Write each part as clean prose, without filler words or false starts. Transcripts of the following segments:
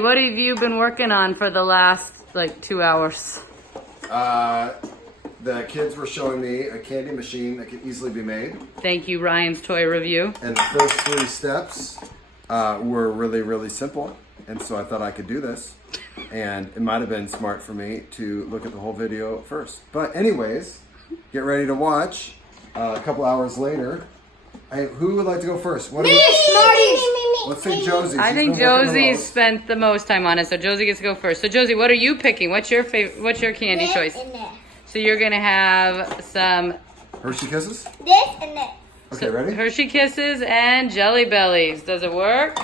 What have you been working on for the last, 2 hours? The kids were showing me a candy machine that could easily be made. Thank you, Ryan's Toy Review. And the first 3 steps were really, really simple. And so I thought I could do this. And it might have been smart for me to look at the whole video first. But anyways, get ready to watch. A couple hours later. Who would like to go first? Me, Smarties. Let's say Josie. I think Josie spent the most time on it, so Josie gets to go first. So Josie, what are you picking? What's your favorite? What's your candy choice? So you're gonna have some Hershey Kisses? This and this. Okay, ready? Hershey Kisses and Jelly Bellies. Does it work?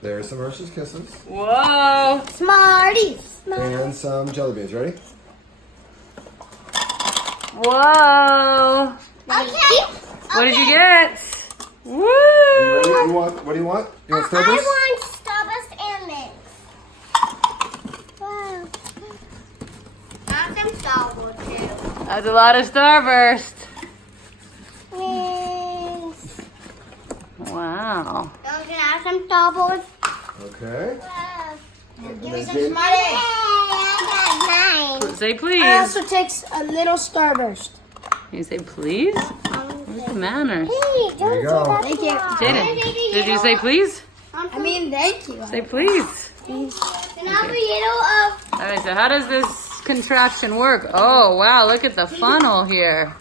There's some Hershey's Kisses. Whoa! Smarties. And some jelly beans. Ready? Whoa! Okay. What did you get? Woo! You ready? What do you want? You want Starburst? I want Starburst and this. Wow. I want some Star Wars too. That's a lot of Starburst. Yes. Wow. I'm gonna have some Star Wars. Okay. Wow. And Give me then some Gabe- Smarties. Yay, I got mine. Say I please. also takes a little Starburst. You say please? What's the manners? Hey, There you go. don't Thank you. Jaden, did you say please? I mean, thank you. Say please. And I'll be yellow of. All right, so how does this contraption work? Oh, wow, look at the funnel here.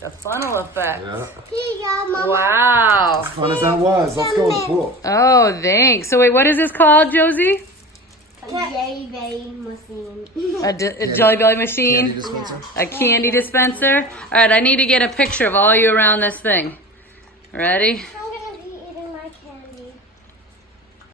The funnel effect. Yeah. Here you go, Mama. Wow. As fun as that was, let's go in the pool. Oh, thanks. So wait, what is this called, Josie? Jelly Belly machine. A Jelly Belly machine? Candy dispenser. A candy dispenser? All right, I need to get a picture of all you around this thing. Ready?